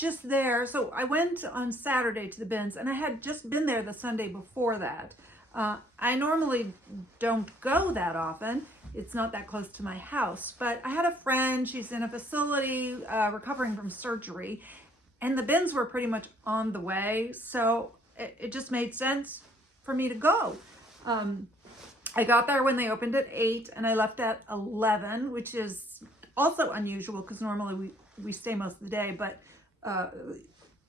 just there. So I went on Saturday to the bins, and I had just been there the Sunday before that. I normally don't go that often. It's not that close to my house, but I had a friend, she's in a facility recovering from surgery, and the bins were pretty much on the way. So it just made sense for me to go. I got there when they opened at 8 and I left at 11, which is also unusual because normally we stay most of the day, but I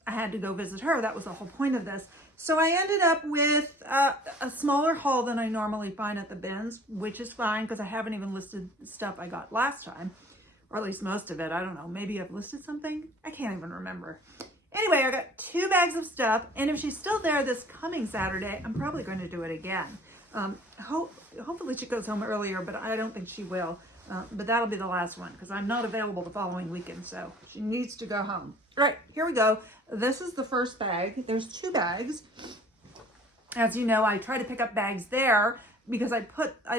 had to go visit her. That was the whole point of this. So I ended up with a smaller haul than I normally find at the bins, which is fine because I haven't even listed stuff I got last time, or at least most of it. I don't know. Maybe I've listed something. I can't even remember. Anyway, I got 2 bags of stuff, and if she's still there this coming Saturday, I'm probably going to do it again. Hopefully she goes home earlier, but I don't think she will. But that'll be the last one because I'm not available the following weekend, so she needs to go home. All right, here we go. This is the first bag. There's 2 bags. As you know, I try to pick up bags there because I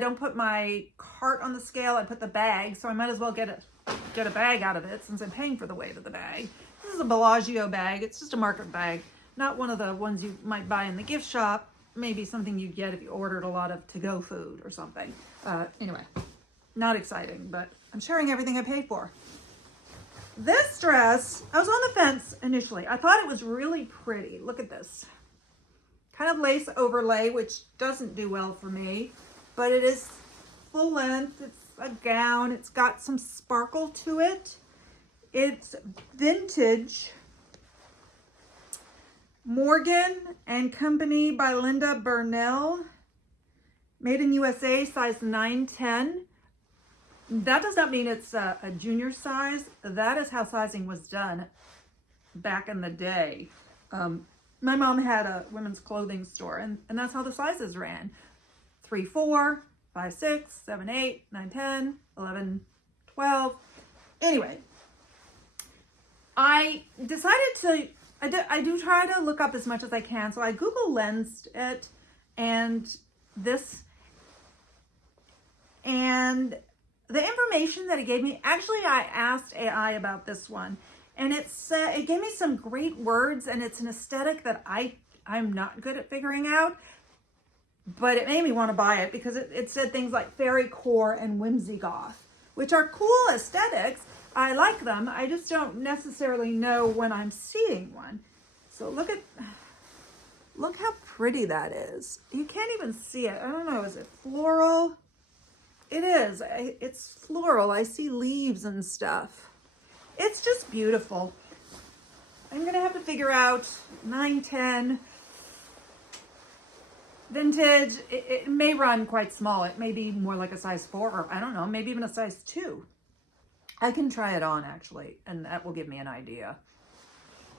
don't put my cart on the scale. I put the bag, so I might as well get a bag out of it since I'm paying for the weight of the bag. This is a Bellagio bag. It's just a market bag, not one of the ones you might buy in the gift shop. Maybe something you'd get if you ordered a lot of to-go food or something. Anyway, not exciting, but I'm sharing everything I paid for. This dress, I was on the fence initially. I thought it was really pretty. Look at this. Kind of lace overlay, which doesn't do well for me, but it is full length. It's a gown. It's got some sparkle to it. It's vintage. Morgan and Company by Linda Burnell. Made in USA, size 9-10. That does not mean it's a junior size. That is how sizing was done back in the day. My mom had a women's clothing store, and that's how the sizes ran. 3-4, 5-6, 7-8, 9-10, 11-12. Anyway, I decided to, I do try to look up as much as I can. So I Google lensed it and the information that it gave me, actually I asked AI about this one, and it gave me some great words, and it's an aesthetic that I'm not good at figuring out, but it made me want to buy it because it said things like fairy core and whimsy goth, which are cool aesthetics. I like them. I just don't necessarily know when I'm seeing one. So look how pretty that is. You can't even see it. I don't know. Is it floral? It is. It's floral. I see leaves and stuff. It's just beautiful. I'm going to have to figure out 9-10 vintage. It may run quite small. It may be more like a size 4, or I don't know, maybe even a size 2. I can try it on actually, and that will give me an idea.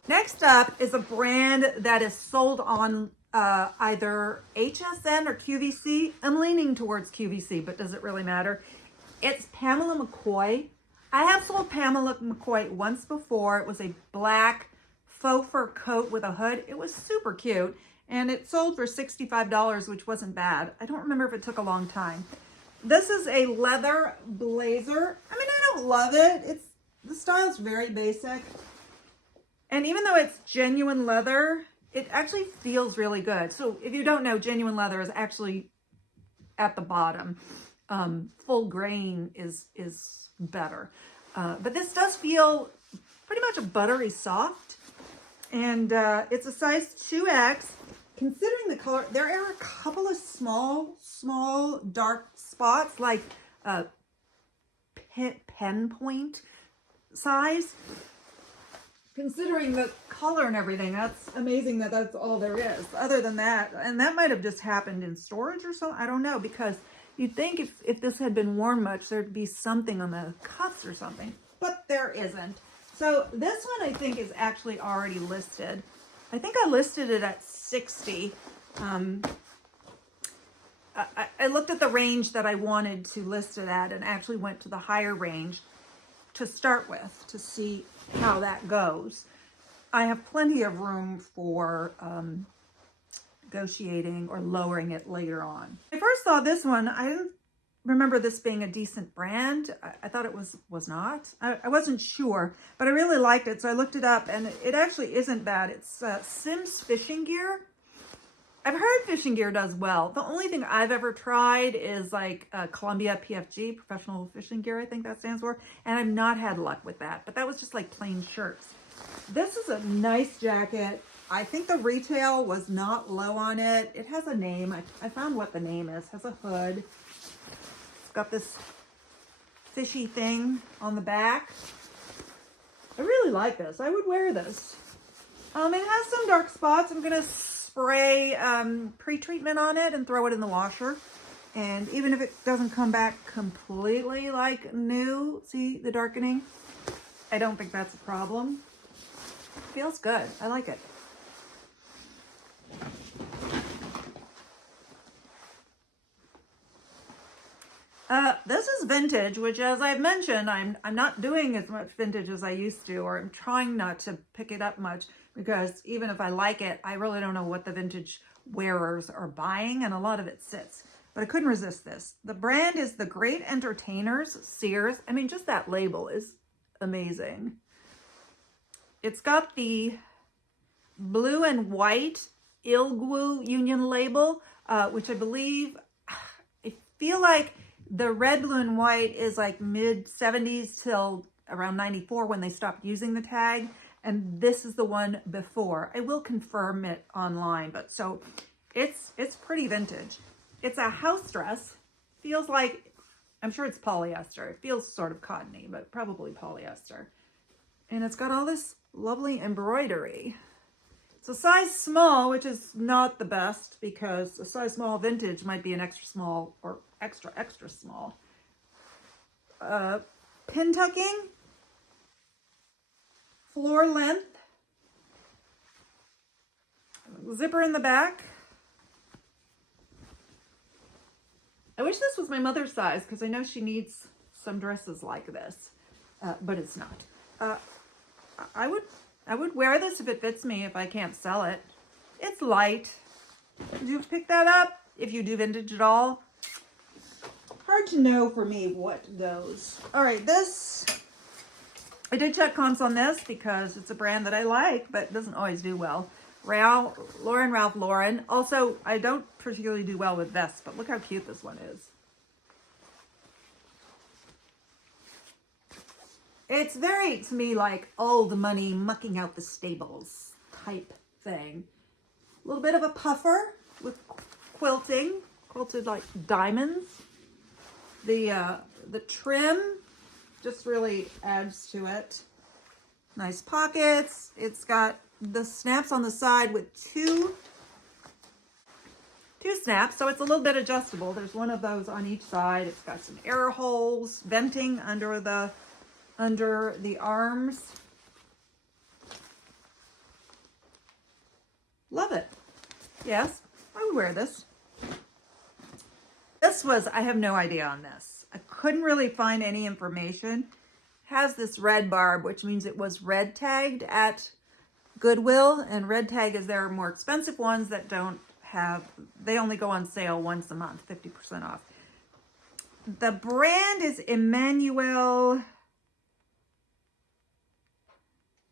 Next up is a brand that is sold on either HSN or QVC. I'm leaning towards QVC, but does it really matter? It's Pamela McCoy. I have sold Pamela McCoy once before. It was a black faux fur coat with a hood. It was super cute, and it sold for $65, which wasn't bad. I don't remember if it took a long time. This is a leather blazer. I mean, I don't love it. The style's very basic. And even though it's genuine leather, it actually feels really good. So if you don't know, genuine leather is actually at the bottom. Full grain is better. But this does feel pretty much a buttery soft. And it's a size 2X. Considering the color, there are a couple of small dark spots, like pen point size. Considering the color and everything, that's amazing that that's all there is. Other than that, and that might have just happened in storage or so, I don't know, because you'd think if this had been worn much, there'd be something on the cuffs or something, but there isn't. So this one I think is actually already listed. I think I listed it at 60. I looked at the range that I wanted to list it at and actually went to the higher range to start with to see how that goes. I have plenty of room for negotiating or lowering it later on. When I first saw this one, I didn't remember this being a decent brand. I thought it was not. I wasn't sure, but I really liked it. So I looked it up, and it actually isn't bad. It's Sims fishing gear. I've heard fishing gear does well. The only thing I've ever tried is like Columbia PFG, Professional Fishing Gear, I think that stands for. And I've not had luck with that, but that was just like plain shirts. This is a nice jacket. I think the retail was not low on it. It has a name. I found what the name is. It has a hood. It's got this fishy thing on the back. I really like this. I would wear this. It has some dark spots. I'm going to spray pre-treatment on it and throw it in the washer. And even if it doesn't come back completely like new, see the darkening? I don't think that's a problem. Feels good. I like it. This is vintage, which, as I've mentioned, I'm not doing as much vintage as I used to, or I'm trying not to pick it up much, because even if I like it, I really don't know what the vintage wearers are buying, and a lot of it sits. But I couldn't resist this. The brand is The Great Entertainers, Sears. I mean, just that label is amazing. It's got the blue and white Ilgwu Union label, which I believe, I feel like the red, blue, and white is like mid 70s till around 94 when they stopped using the tag. And this is the one before. I will confirm it online, but so it's pretty vintage. It's a house dress. Feels like, I'm sure it's polyester. It feels sort of cottony, but probably polyester. And it's got all this lovely embroidery. It's a size small, which is not the best, because a size small vintage might be an extra small or extra small. Pin tucking, floor length, zipper in the back. I wish this was my mother's size, because I know she needs some dresses like this, but it's not. I would wear this if it fits me, if I can't sell it. It's light. Did you pick that up? If you do vintage at all. Hard to know for me what goes. All right, this, I did check comps on this because it's a brand that I like, but it doesn't always do well. Ralph Lauren. Also, I don't particularly do well with vests, but look how cute this one is. It's very, to me, like old money mucking out the stables type thing. A little bit of a puffer with quilting, quilted like diamonds. The trim just really adds to it. Nice pockets. It's got the snaps on the side with two snaps, so it's a little bit adjustable. There's one of those on each side. It's got some air holes, venting under the arms. Love it. Yes, I would wear this. This was, I have no idea on this. I couldn't really find any information. It has this red barb, which means it was red tagged at Goodwill, and red tag is their more expensive ones that don't have, they only go on sale once a month, 50% off. The brand is Emmanuel.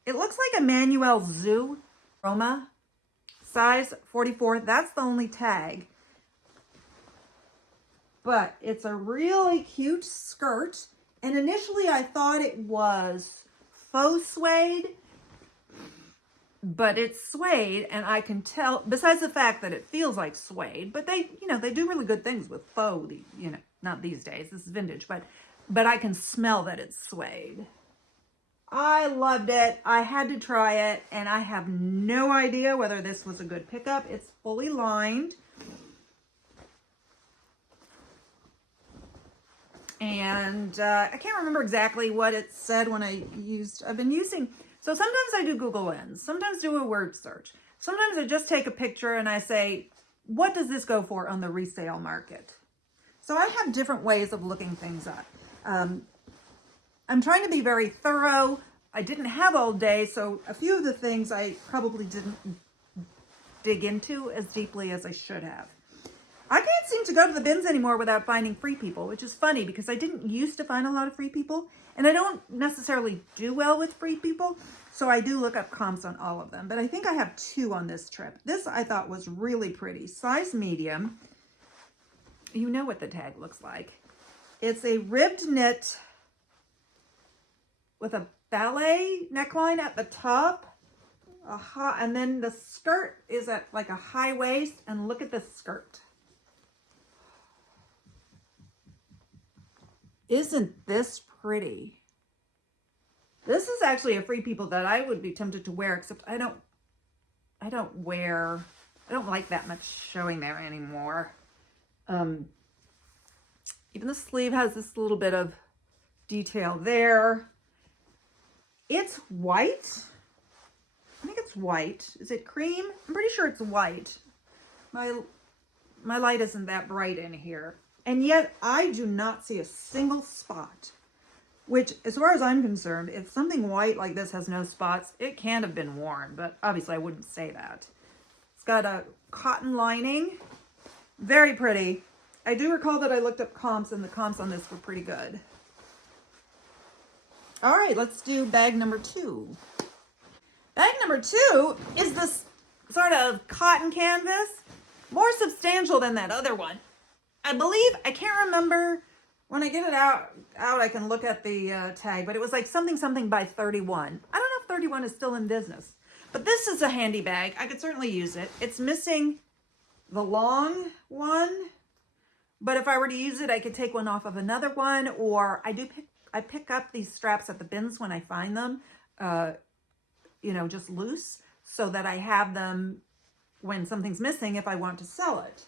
It looks like Emmanuel Zoo. Roma. Size 44. That's the only tag. But it's a really cute skirt. And initially I thought it was faux suede. But it's suede, and I can tell, besides the fact that it feels like suede, but they, they do really good things with faux, not these days, this is vintage, but I can smell that it's suede. I loved it. I had to try it, and I have no idea whether this was a good pickup. It's fully lined. And I can't remember exactly what it said when I've been using, so sometimes I do Google Lens, sometimes do a word search. Sometimes I just take a picture and I say, what does this go for on the resale market? So I have different ways of looking things up. I'm trying to be very thorough. I didn't have all day, so a few of the things I probably didn't dig into as deeply as I should have. I can't seem to go to the bins anymore without finding Free People, which is funny because I didn't used to find a lot of Free People, and I don't necessarily do well with Free People, so I do look up comps on all of them. But I think I have 2 on this trip. This I thought was really pretty. Size medium. You know what the tag looks like. It's a ribbed knit with a ballet neckline at the top. And then the skirt is at like a high waist, and look at this skirt. Isn't this pretty? This is actually a Free People that I would be tempted to wear, except I don't like that much showing there anymore. Even the sleeve has this little bit of detail there. It's white. I think it's white. Is it cream? I'm pretty sure it's white. My light isn't that bright in here. And yet I do not see a single spot, which as far as I'm concerned, if something white like this has no spots, it can't have been worn, but obviously I wouldn't say that. It's got a cotton lining. Very pretty. I do recall that I looked up comps, and the comps on this were pretty good. All right, let's do bag number 2. Bag number 2 is this sort of cotton canvas, more substantial than that other one. I believe, I can't remember, when I get it out I can look at the tag, but it was like something by 31. I don't know if 31 is still in business, but this is a handy bag. I could certainly use it. It's missing the long one, but if I were to use it, I could take one off of another one, or I pick up these straps at the bins when I find them, just loose, so that I have them when something's missing if I want to sell it.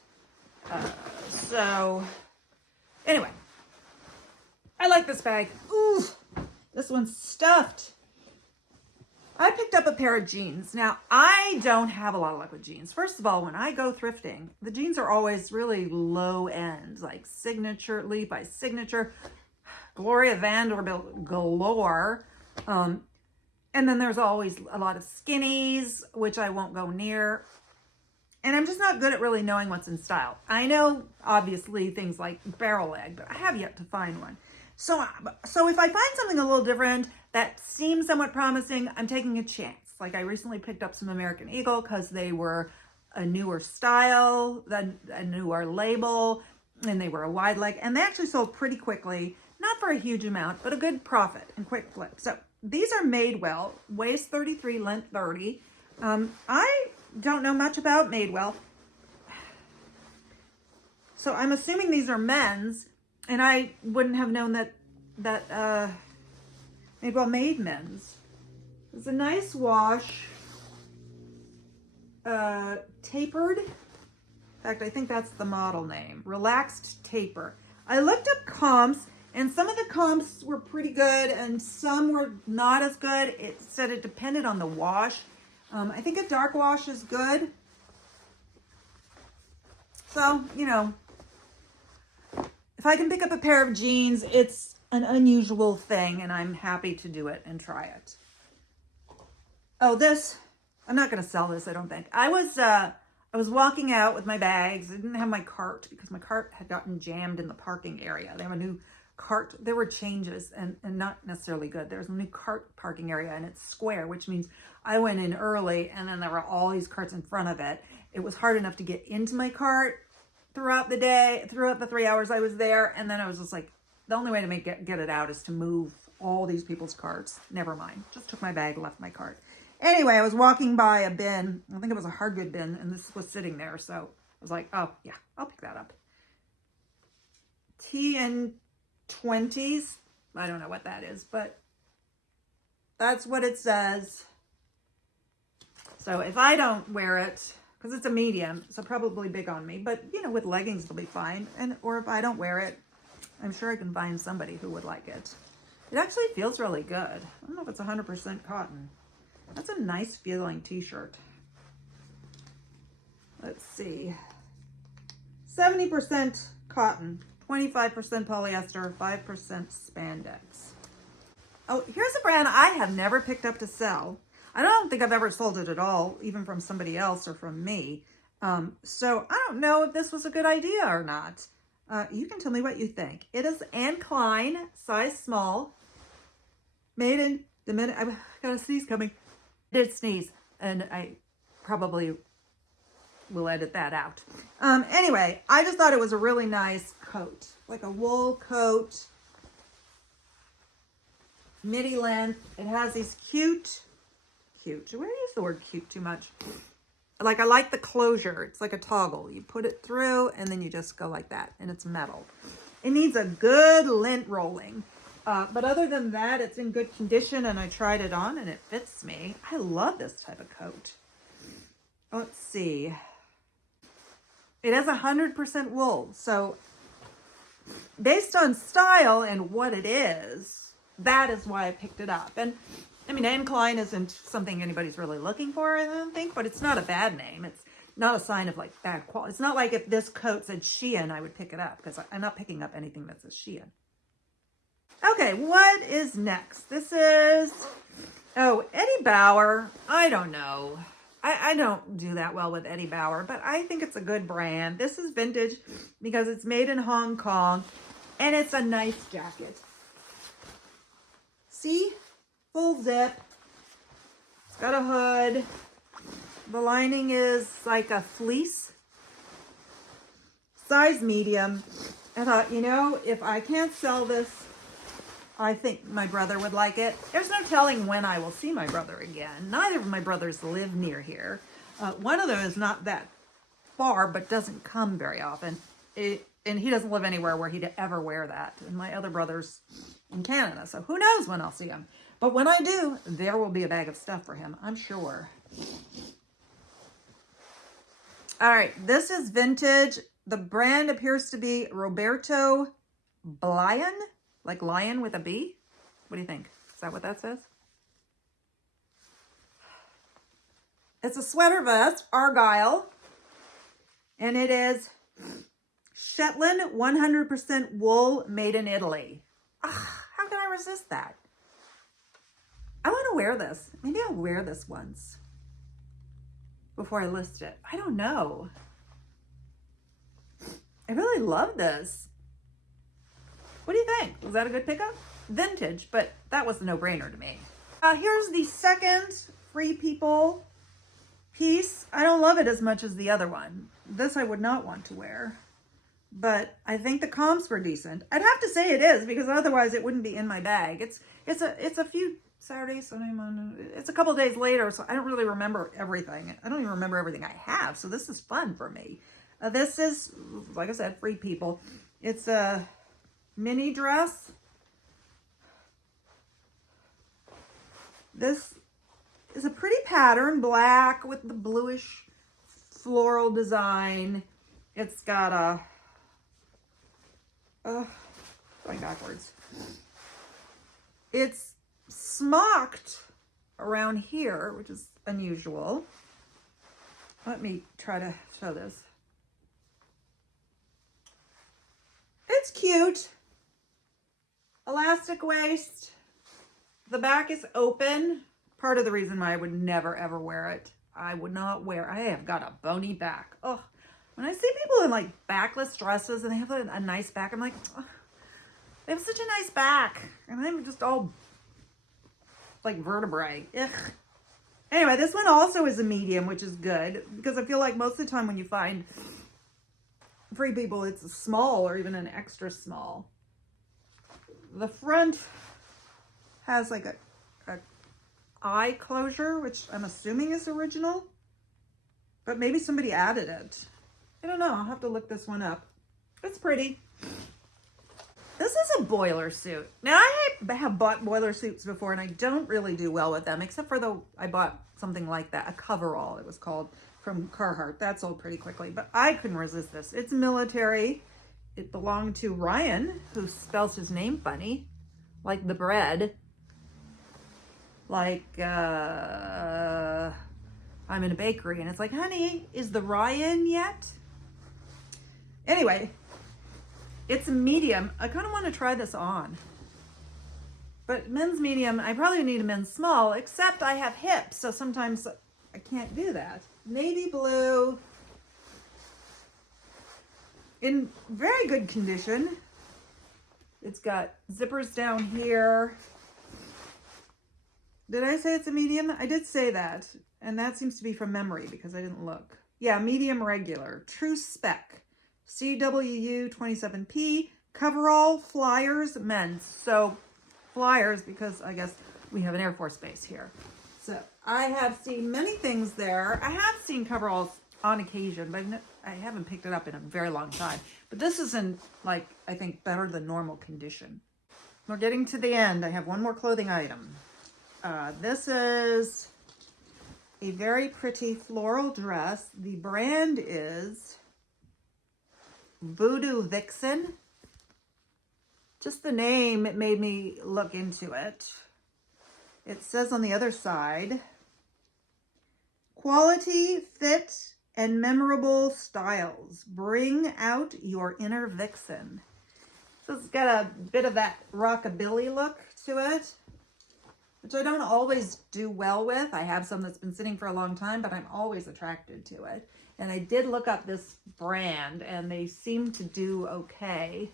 So anyway, I like this bag. Ooh, this one's stuffed. I picked up a pair of jeans. Now, I don't have a lot of luck with jeans. First of all, when I go thrifting, the jeans are always really low end, like Signature, Levi Signature, Gloria Vanderbilt galore. And then there's always a lot of skinnies, which I won't go near. And I'm just not good at really knowing what's in style. I know, obviously, things like barrel leg, but I have yet to find one. So if I find something a little different that seems somewhat promising, I'm taking a chance. Like I recently picked up some American Eagle because they were a newer style, a newer label, and they were a wide leg. And they actually sold pretty quickly, not for a huge amount, but a good profit and quick flip. So these are Madewell, waist 33, length 30. I don't know much about Madewell, so I'm assuming these are men's, and I wouldn't have known that Madewell made men's. It's a nice wash, tapered. In fact, I think that's the model name, Relaxed Taper. I looked up comps, and some of the comps were pretty good, and some were not as good. It said it depended on the wash. I think a dark wash is good. So, if I can pick up a pair of jeans, it's an unusual thing, and I'm happy to do it and try it. Oh, I'm not going to sell this, I don't think. I was walking out with my bags. I didn't have my cart because my cart had gotten jammed in the parking area. They have a new cart. There were changes and not necessarily good. There's a new cart parking area, and it's square, which means I went in early, and then there were all these carts in front of it. It was hard enough to get into my cart throughout the day, throughout the 3 hours I was there. And then I was just like, the only way to get it out is to move all these people's carts. Never mind. Just took my bag, left my cart. Anyway, I was walking by a bin. I think it was a hard good bin, and this was sitting there. So I was like, oh yeah, I'll pick that up. T&20s. I don't know what that is, but that's what it says. So if I don't wear it, because it's a medium, so probably big on me, but with leggings it'll be fine. Or if I don't wear it, I'm sure I can find somebody who would like it. It actually feels really good. I don't know if it's 100% cotton. That's a nice feeling t-shirt. Let's see. 70% cotton, 25% polyester, 5% spandex. Oh, here's a brand I have never picked up to sell. I don't think I've ever sold it at all, even from somebody else or from me. So I don't know if this was a good idea or not. You can tell me what you think. It is Anne Klein, size small, made in the minute. I've got a sneeze coming. I did sneeze, and I probably will edit that out. Anyway, I just thought it was a really nice coat, like a wool coat, midi length. It has these cute, we use the word cute too much. Like, I like the closure. It's like a toggle. You put it through and then you just go like that, and it's metal. It needs a good lint rolling. But other than that, it's in good condition, and I tried it on and it fits me. I love this type of coat. Let's see. It has 100% wool. So based on style and what it is, that is why I picked it up. And I mean, Anne Klein isn't something anybody's really looking for, I don't think, but it's not a bad name. It's not a sign of like bad quality. It's not like if this coat said Shein, I would pick it up, because I'm not picking up anything that says Shein. Okay, what is next? This is, oh, Eddie Bauer. I don't know. I don't do that well with Eddie Bauer, but I think it's a good brand. This is vintage because it's made in Hong Kong, and it's a nice jacket. See? Full zip. It's got a hood. The lining is like a fleece. Size medium. I thought, you know, if I can't sell this, I think my brother would like it. There's no telling when I will see my brother again. Neither of my brothers live near here. One of them is not that far, but doesn't come very often. And he doesn't live anywhere where he'd ever wear that. And my other brother's in Canada, so who knows when I'll see him. But when I do, there will be a bag of stuff for him, I'm sure. All right, this is vintage. The brand appears to be Roberto Blyan, like lion with a B. What do you think? Is that what that says? It's a sweater vest, Argyle, and it is Shetland 100% wool, made in Italy. How can I resist that? I want to wear this. Maybe I'll wear this once before I list it. I don't know. I really love this. What do you think? Was that a good pickup? Vintage, but that was a no-brainer to me. Here's the second Free People piece. I don't love it as much as the other one. This I would not want to wear, but I think the comps were decent. I'd have to say it is, because otherwise it wouldn't be in my bag. It's a few Saturdays, so it's a couple of days later, so I don't really remember everything. I don't even remember everything I have, so this is fun for me. This is, like I said, Free People. It's a mini dress. This is a pretty pattern, black with the bluish floral design. It's got going backwards. It's smocked around here, which is unusual. Let me try to show this. It's cute. Elastic waist. The back is open. Part of the reason why I would never ever wear it. I would not wear, I have got a bony back. Oh, when I see people in like backless dresses and they have a nice back, I'm like, oh, they have such a nice back. And I'm just all like vertebrae. Ugh. Anyway, this one also is a medium, which is good, because I feel like most of the time when you find Free People, it's a small or even an extra small. The front has like a eye closure, which I'm assuming is original, but maybe somebody added it. I don't know. I'll have to look this one up. It's pretty. This is a boiler suit. Now, I have bought boiler suits before, and I don't really do well with them, except for I bought something like that, a coverall, it was called, from Carhartt. That sold pretty quickly, but I couldn't resist this. It's military. It belonged to Ryan, who spells his name funny, like the bread. Like, I'm in a bakery, and it's like, honey, is the Ryan yet? Anyway, it's a medium. I kind of want to try this on. But men's medium, I probably need a men's small, except I have hips, so sometimes I can't do that. Navy blue. in very good condition. It's got zippers down here. Did I say it's a medium? I did say that. And that seems to be from memory because I didn't look. Yeah, medium regular. True spec. CWU 27P. Coverall, flyers, men's. So flyers because I guess we have an Air Force base here. So I have seen many things there. I have seen coveralls on occasion, but I haven't picked it up in a very long time. But this is in, like, I think better than normal condition. We're getting to the end. I have one more clothing item. This is a very pretty floral dress. The brand is Voodoo Vixen. Just the name, it made me look into it. It says on the other side, quality, fit, and memorable styles. Bring out your inner vixen. So it's got a bit of that rockabilly look to it, which I don't always do well with. I have some that's been sitting for a long time, but I'm always attracted to it. And I did look up this brand, and they seem to do okay.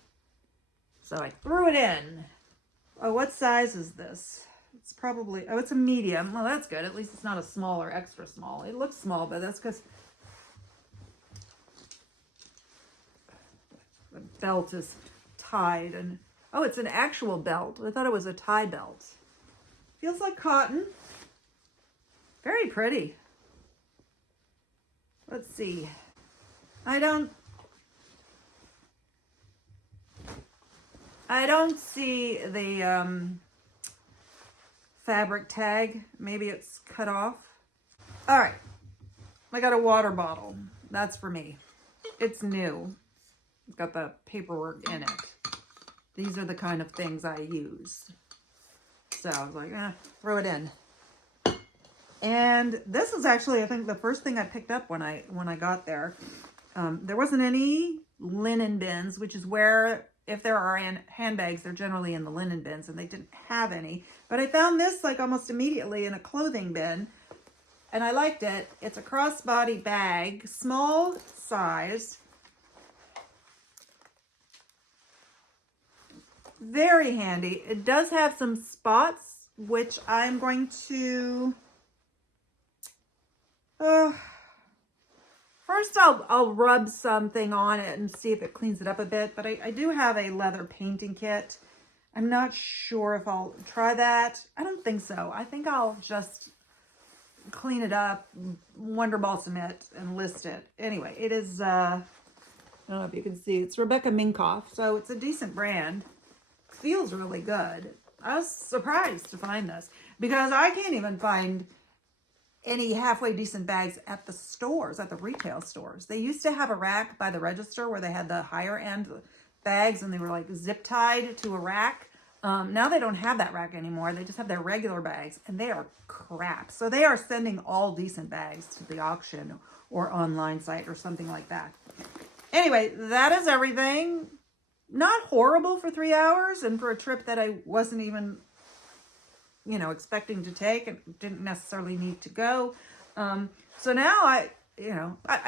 So I threw it in. Oh, what size is this? It's probably, oh, it's a medium. Well, that's good. At least it's not a small or extra small. It looks small, but that's because the belt is tied. And oh, it's an actual belt. I thought it was a tie belt. Feels like cotton. Very pretty. Let's see. I don't see the fabric tag. Maybe it's cut off. All right. I got a water bottle. That's for me. It's new. It's got the paperwork in it. These are the kind of things I use. So I was like, throw it in. And this is actually, I think, the first thing I picked up when I got there. There wasn't any linen bins, which is where, if there are handbags, they're generally in the linen bins, and they didn't have any. But I found this like almost immediately in a clothing bin, and I liked it. It's a crossbody bag, small size. Very handy. It does have some spots, which I'm going to... first I'll rub something on it and see if it cleans it up a bit, but I do have a leather painting kit. I'm not sure if I'll try that. I don't think so. I think I'll just clean it up, Wonder Balsam it, and list it. Anyway, it is, I don't know if you can see, it's Rebecca Minkoff, so it's a decent brand. Feels really good. I was surprised to find this because I can't even find any halfway decent bags at the stores, at the retail stores. They used to have a rack by the register where they had the higher end bags and they were like zip tied to a rack. Now they don't have that rack anymore. They just have their regular bags and they are crap. So they are sending all decent bags to the auction or online site or something like that. Anyway, that is everything. Not horrible for 3 hours and for a trip that I wasn't even, expecting to take and didn't necessarily need to go. So now I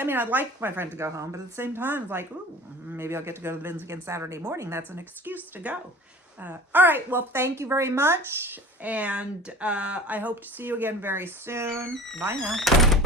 mean, I'd like my friend to go home, but at the same time, it's like, ooh, maybe I'll get to go to the bins again Saturday morning. That's an excuse to go. All right. Well, thank you very much. And I hope to see you again very soon. Bye now.